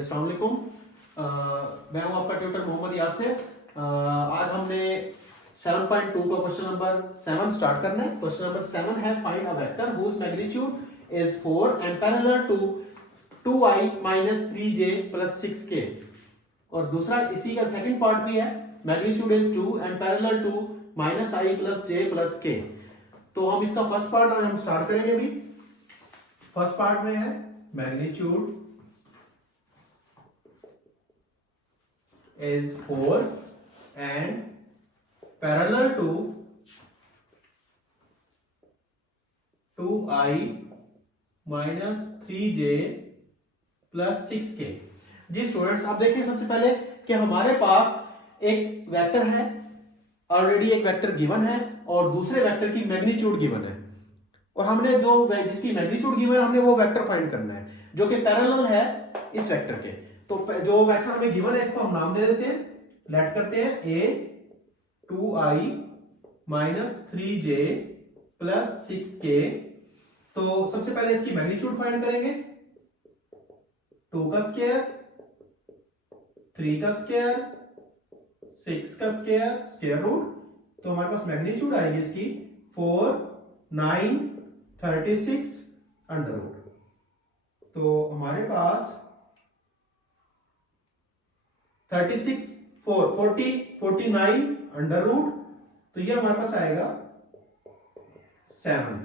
अस्सलाम वालेकुम। मैं हूं आपका ट्यूटर मोहम्मद यासिर। आज हमने 7.2 का क्वेश्चन नंबर 7 स्टार्ट करना है। क्वेश्चन नंबर 7 है find a vector whose magnitude is 4 and parallel to 2i minus 3j plus 6k। और दूसरा इसी का सेकंड पार्ट भी है, magnitude is 2 and parallel to minus i plus j plus k। तो हम इसका फर्स्ट पार्ट आज हम स्टार्ट करेंगे। अभी फर्स्ट पार्ट में है magnitude is 4 and parallel to 2i minus 3j plus 6k। Ji students, आप देखिए सबसे पहले कि हमारे पास एक वेक्टर है, ऑलरेडी एक वेक्टर गिवन है और दूसरे वेक्टर की मैग्नीट्यूड गिवन है, और हमने जो जिसकी मैग्नीट्यूड गिवन है हमने वो वेक्टर फाइंड करना है जो कि पैरेलल है इस वेक्टर के। तो जो वेक्टर हमें गिवन है इसको हम नाम दे देते हैं, लेट करते हैं a 2i minus 3j plus 6k। तो सबसे पहले इसकी मैग्नीट्यूड फाइंड करेंगे, 2 का स्क्वायर, 3 का स्क्वायर, 6 का स्क्वायर, स्क्वायर रूट। तो हमारे पास मैग्नीट्यूड आएगी इसकी 4 9 36 अंडर रूट। तो हमारे पास 36 4 40 49 अंडर रूट, तो ये हमारे पास आएगा 7।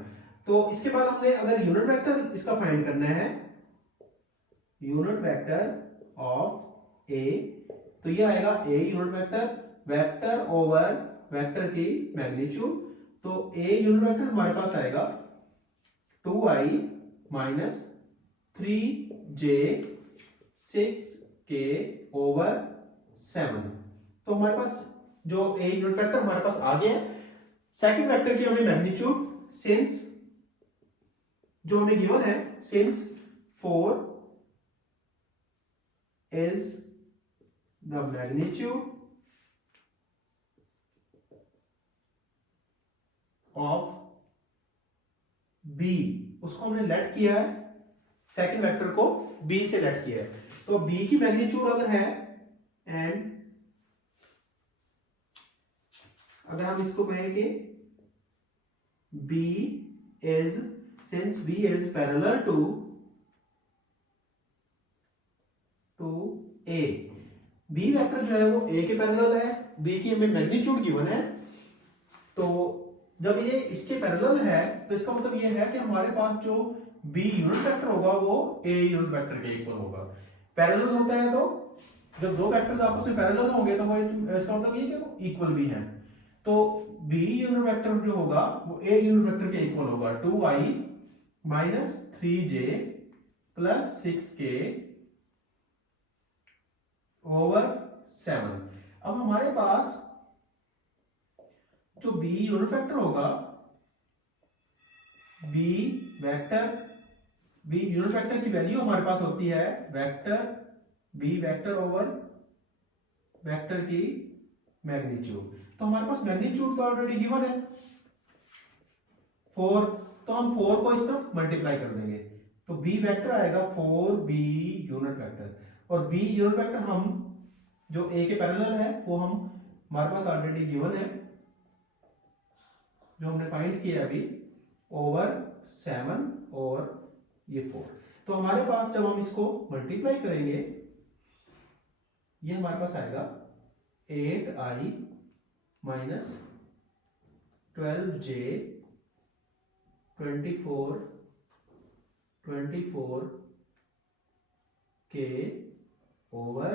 तो इसके बाद हमने अगर यूनिट वेक्टर इसका फाइंड करना है, यूनिट वेक्टर ऑफ ए, तो ये आएगा a unit vector, vector over vector की मैग्नीट्यूड। तो ए यूनिट वेक्टर हमारे पास आएगा 2i minus 3j 6k over 7। तो हमारे पास जो ए यूनिट वेक्टर हमारे पास आ गया है। सेकंड वेक्टर की हमें मैग्नीट्यूड सिंस जो हमें गिवन है, since 4 is the magnitude of b, उसको हमने लेट किया है, सेकंड वेक्टर को बी से लेट किया है। तो बी की मैग्नीट्यूड अगर है, एंड अगर हम इसको कहेंगे b is since b is parallel to a, b vector जो है वो a के पैरेलल है, b की हमें मैग्नीट्यूड गिवन है। तो जब ये इसके पैरेलल है तो इसका मतलब ये है कि हमारे पास जो b यूनिट वेक्टर होगा वो a यूनिट वेक्टर के इक्वल होगा। पैरेलल होता है तो जब दो वेक्टर्स आपस में पैरेलल होंगे तो वो इसका मतलब ये कि वो इक्वल भी हैं। तो b यूनिट वेक्टर जो होगा वो a यूनिट वेक्टर के इक्वल होगा, 2i minus 3j plus 6k over 7। अब हमारे पास जो b यूनिट वेक्टर होगा, b यूनिट वेक्टर की वैल्यू हमारे पास होती है vector b vector over vector की मैग्नीट्यूड। तो हमारे पास मैग्नीट्यूड तो ऑलरेडी गिवन है 4, तो हम 4 को इस तरफ मल्टीप्लाई कर देंगे, तो b वेक्टर आएगा 4b यूनिट वेक्टर, और b यूनिट वेक्टर हम जो a के पैरेलल है वो हम हमारे पास ऑलरेडी गिवन है जो हमने फाइंड किया अभी, ओवर 7 और ये 4। तो हमारे पास जब हम इसको मल्टीप्लाई करेंगे ये हमारे पास आएगा 8i minus 12j 24k over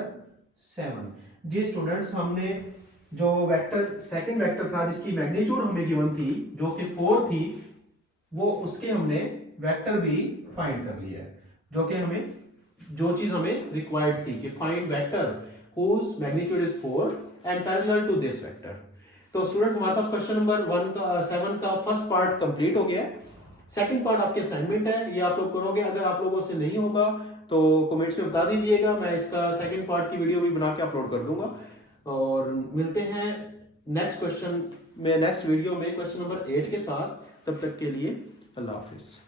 7। जी स्टूडेंट्स, हमने जो वेक्टर सेकंड वेक्टर था जिसकी मैग्नीट्यूड हमें गिवन थी जो कि 4 थी, वो उसके हमने वेक्टर भी फाइंड कर लिया है, जो कि हमें जो चीज हमें रिक्वायर्ड थी कि find vector whose magnitude is 4 and parallel to this vector। तो स्टूडेंट हमारे पास क्वेश्चन नंबर 7 का फर्स्ट पार्ट कंप्लीट हो गया है। सेकंड पार्ट आपके असाइनमेंट है, ये आप लोग करोगे। अगर आप लोगों से नहीं होगा तो कमेंट्स में बता दीजिएगा, मैं इसका सेकंड पार्ट की वीडियो भी बना के अपलोड कर दूंगा। और मिलते हैं नेक्स्ट क्वेश्चन में, नेक्स्ट वीडियो में क्वेश्चन नंबर 8 के साथ। तब तक के लिए अल्लाह हाफिज।